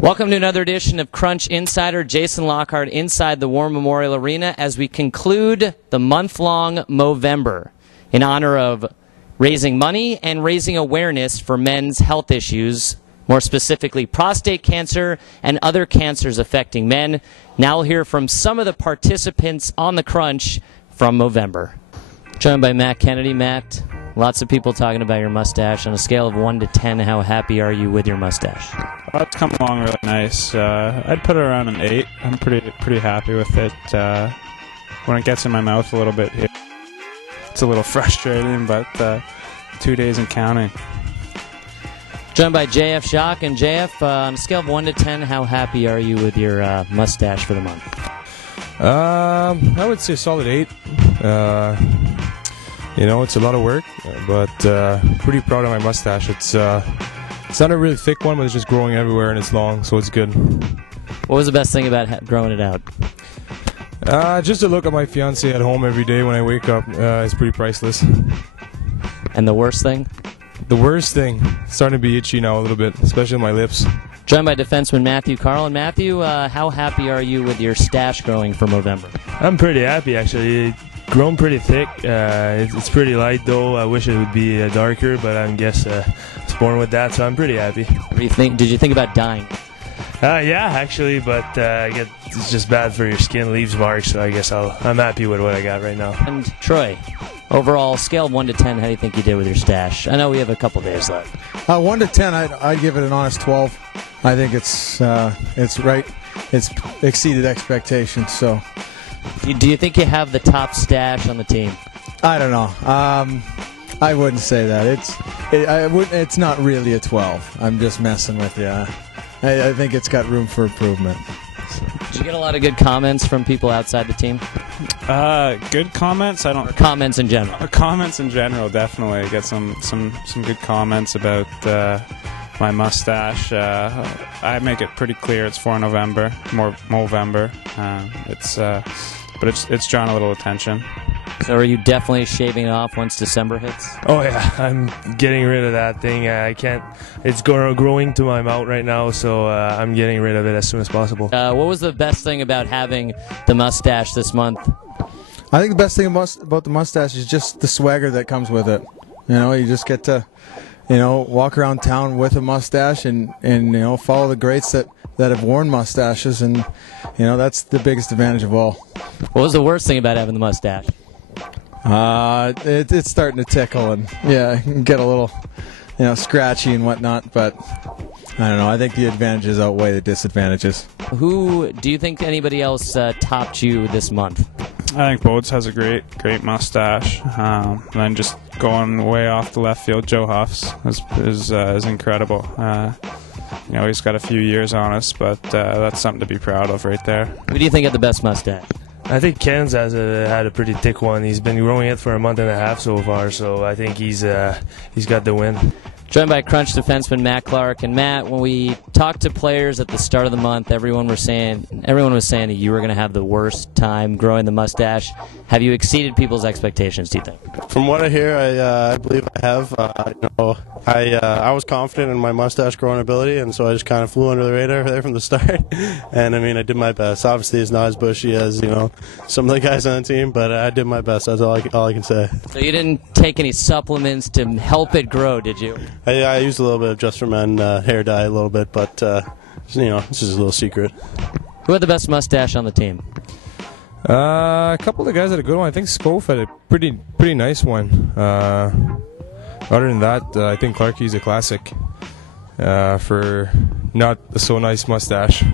Welcome to another edition of Crunch Insider. Jason Lockhart inside the War Memorial Arena as we conclude the month-long Movember in honor of raising money and raising awareness for men's health issues, more specifically prostate cancer and other cancers affecting men. Now we'll hear from some of the participants on the Crunch from Movember. Joined by Matt Kennedy. Matt, lots of people talking about your mustache. On a scale of 1 to 10, how happy are you with your mustache? It's come along really nice. I'd put it around an 8. I'm pretty happy with it. When it gets in my mouth a little bit, it's a little frustrating, but 2 days and counting. Joined by JF Jacques. And JF, on a scale of 1 to 10, how happy are you with your mustache for the month? I would say solid 8. You know, it's a lot of work, but pretty proud of my mustache. It's not a really thick one, but it's just growing everywhere and it's long, so it's good. What was the best thing about growing it out? Just to look at my fiance at home every day when I wake up is pretty priceless. And the worst thing? The worst thing, it's starting to be itchy now a little bit, especially on my lips. Joined by defenseman Matthew Carl. And Matthew, how happy are you with your stash growing for Movember? I'm pretty happy, actually. Grown pretty thick. It's pretty light, though. I wish it would be darker, but I guess I was born with that, so I'm pretty happy. What do you think? Did you think about dyeing? Yeah, actually, but it's just bad for your skin, leaves marks, so I guess I'm happy with what I got right now. And Troy, overall, scale of 1 to 10, how do you think you did with your stash? I know we have a couple days left. 1 to 10, I'd give it an honest 12. I think it's right. It's exceeded expectations, so. Do you think you have the top stash on the team? I don't know. I wouldn't say that. It's not really a 12. I'm just messing with you. I think it's got room for improvement. Did you get a lot of good comments from people outside the team? Good comments. Or comments in general. Comments in general, definitely. I get some good comments about my mustache. I make it pretty clear it's for November, more Movember. But it's drawn a little attention. So are you definitely shaving it off once December hits? Oh yeah, I'm getting rid of that thing. I can't. It's growing to my mouth right now, so I'm getting rid of it as soon as possible. What was the best thing about having the mustache this month? I think the best thing about the mustache is just the swagger that comes with it. You know, you just get to, walk around town with a mustache and follow the greats that have worn mustaches, and that's the biggest advantage of all. What was the worst thing about having the mustache? It's starting to tickle and get a little scratchy and whatnot, but I don't know. I think the advantages outweigh the disadvantages. Who do you think anybody else topped you this month? I think Bodes has a great mustache. And then just going way off the left field, Joe Huff's is incredible. He's got a few years on us, but that's something to be proud of right there. Who do you think had the best mustache? I think Ken's had a pretty thick one. He's been growing it for a month and a half so far, so I think he's got the win. Joined by Crunch defenseman Matt Clark. And Matt, when we talked to players at the start of the month, everyone was saying that you were going to have the worst time growing the mustache. Have you exceeded people's expectations, do you think? From what I hear, I believe I have. I was confident in my mustache growing ability, and so I just kind of flew under the radar there from the start. And I did my best. Obviously, it's not as bushy as some of the guys on the team, but I did my best. That's all I can say. So you didn't take any supplements to help it grow, did you? I used a little bit of Just for Men hair dye, a little bit, but it's just a little secret. Who had the best mustache on the team? A couple of the guys had a good one. I think Scove had a pretty nice one. Other than that, I think Clarkie's a classic for not a so nice mustache.